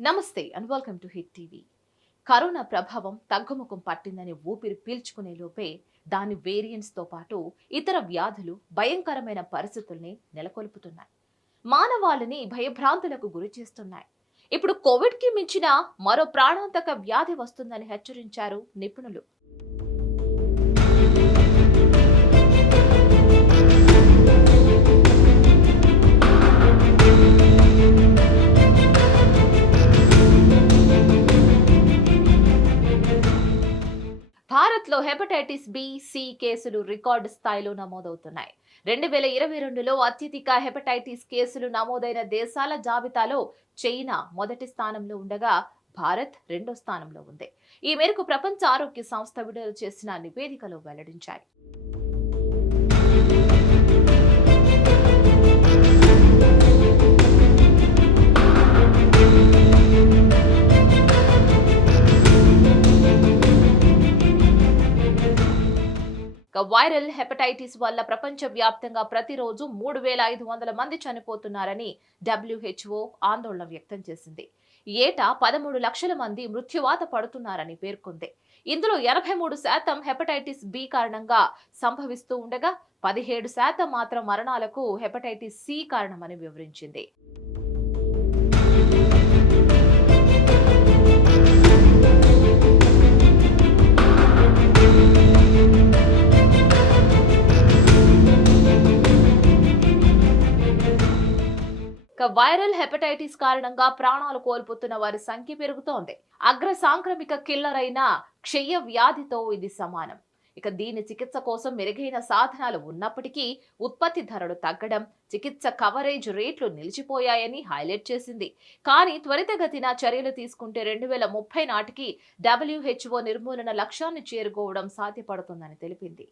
నమస్తే and welcome to hit TV. Corona ప్రభావం తగ్గుముఖం పట్టిందని ఊపిరి పీల్చుకునే లోపే దాని వేరియంట్స్ తో పాటు ఇతర వ్యాధులు భయంకరమైన పరిస్థితుల్ని నెలకొల్పుతున్నాయి. మానవాళిని భయభ్రాంతులకు గురి చేస్తున్నాయి. ఇప్పుడు కోవిడ్ కి మించిన మరో ప్రాణాంతక వ్యాధి వస్తుందని హెచ్చరించారు నిపుణులు. భారత్లో హెపటైటిస్ బి, సి కేసులు రికార్డు స్థాయిలో నమోదవుతున్నాయి. 2022లో అత్యధిక హెపటైటిస్ కేసులు నమోదైన దేశాల జాబితాలో చైనా మొదటి స్థానంలో ఉండగా భారత్ రెండో స్థానంలో ఉంది. ఈ మేరకు ప్రపంచ ఆరోగ్య సంస్థ విడుదల చేసిన నివేదికలో వెల్లడించాయి. వైరల్ హెపటైటిస్ వల్ల ప్రపంచ వ్యాప్తంగా ప్రతిరోజు 3,500 మంది చనిపోతున్నారని WHO ఆందోళన వ్యక్తం చేసింది. ఏటా 13 లక్షల మంది మృత్యువాత పడుతున్నారని పేర్కొంది. ఇందులో 83% హెపటైటిస్ బి కారణంగా సంభవిస్తూ ఉండగా 17% మాత్రం మరణాలకు హెపటైటిస్ సి కారణమని వివరించింది. వైరల్ హెపటైటిస్ కారణంగా ప్రాణాలు కోల్పోతున్న వారి సంఖ్య పెరుగుతోంది. అగ్ర సాంక్రమిక కిల్లర్ అయిన క్షయ వ్యాధితో ఇది సమానం. దీని చికిత్స కోసం మెరుగైన సాధనాలు ఉన్నప్పటికీ ఉత్పత్తి ధరలు తగ్గడం, చికిత్స కవరేజ్ రేట్లు నిలిచిపోయాయని హైలైట్ చేసింది. కానీ త్వరితగతిన చర్యలు తీసుకుంటే 2030 నాటికి WHO నిర్మూలన లక్ష్యాన్ని చేరుకోవడం సాధ్యపడుతుందని తెలిపింది.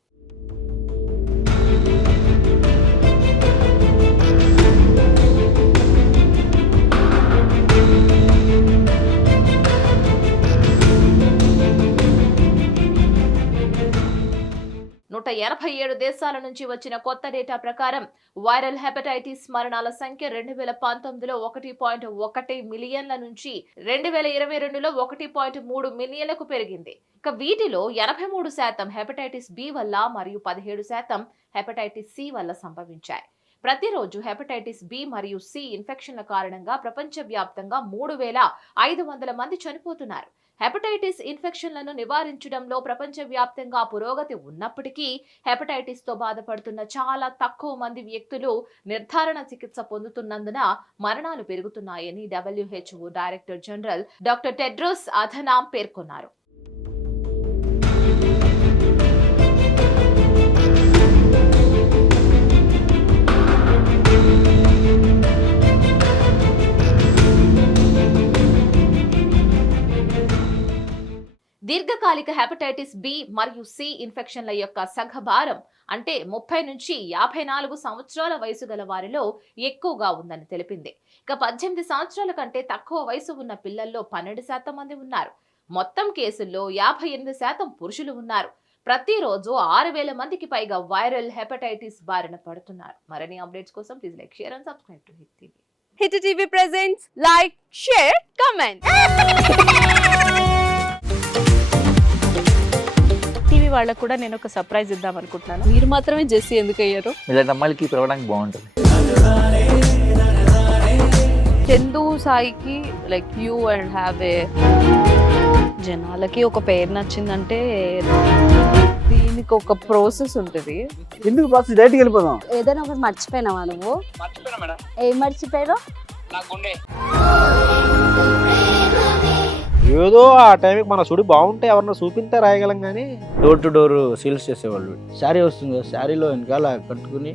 నూట 87 దేశాల నుంచి వచ్చిన కొత్త డేటా ప్రకారం వైరల్ హెపటైటిస్ మరణాల సంఖ్య 2019లో 1.1 మిలియన్ల నుంచి 2022లో 1.3 మిలియన్లకు పెరిగింది. వీటిలో 83% హెపటైటిస్ బి వల్ల మరియు 17% హెపటైటిస్ సి వల్ల సంభవించాయి. ప్రతిరోజు హెపటైటిస్ బి మరియు సి ఇన్ఫెక్షన్ల కారణంగా ప్రపంచవ్యాప్తంగా 3,500 మంది చనిపోతున్నారు. హెపటైటిస్ ఇన్ఫెక్షన్లను నివారించడంలో ప్రపంచవ్యాప్తంగా పురోగతి ఉన్నప్పటికీ హెపటైటిస్ తో బాధపడుతున్న చాలా తక్కువ మంది వ్యక్తులు నిర్ధారణ చికిత్స పొందుతున్నందున మరణాలు పెరుగుతున్నాయని WHO director general doctor Tedros అధనాం పేర్కొన్నారు. దీర్ఘకాలిక హెపటైటిస్ బి మరియు సి ఇన్ఫెక్షన్ల యొక్క సగభారం అంటే 30 నుంచి 54 సంవత్సరాల వయసు గల వారిలో ఎక్కువగా ఉందని తెలిపింది. 18 సంవత్సరాల కంటే తక్కువ వయసు ఉన్న పిల్లల్లో 12% మంది ఉన్నారు. మొత్తం కేసుల్లో 58% పురుషులు ఉన్నారు. ప్రతిరోజు 6,000 మందికి పైగా వైరల్ హెపటైటిస్ బారిన పడుతున్నారు. మరిన్ని అప్డేట్స్ కోసం please like, share and subscribe to hit TV. Hit TV presents like, share, comment. TV వాళ్ళకు కూడా నేను ఒక సర్ప్రైజ్ ఇద్దాం అనుకుంటున్నాను. మీరు మాత్రమే జెస్సీ ఎందుకు అయ్యారు? ఇలాంటి అమ్మాయిలకి పిలవడానికి బాగుంటుంది. చందు సాయికి like you and have a జనాలకి ఒక పేరు నచ్చిందంటే దీనికి ఒక ప్రాసెస్ ఉంటుంది. ఎందుకు ప్రాసెస్ డైరెక్ట్‌గా వెళ్ళిపోదాం. ఏదైనా ఒకటి మర్చిపోయినావా నువ్వు? మర్చిపోయినా మేడం. ఏం మర్చిపోయావు? నా గుండె. ఏదో ఆ టైంకి మన సుడి బాగుంటే ఎవరన్నా చూపింటే రాయగలం కానీ డోర్ టు డోర్ సేల్స్ చేసేవాళ్ళు. శారీ వస్తుంది, శారీలో వెనకాల కట్టుకుని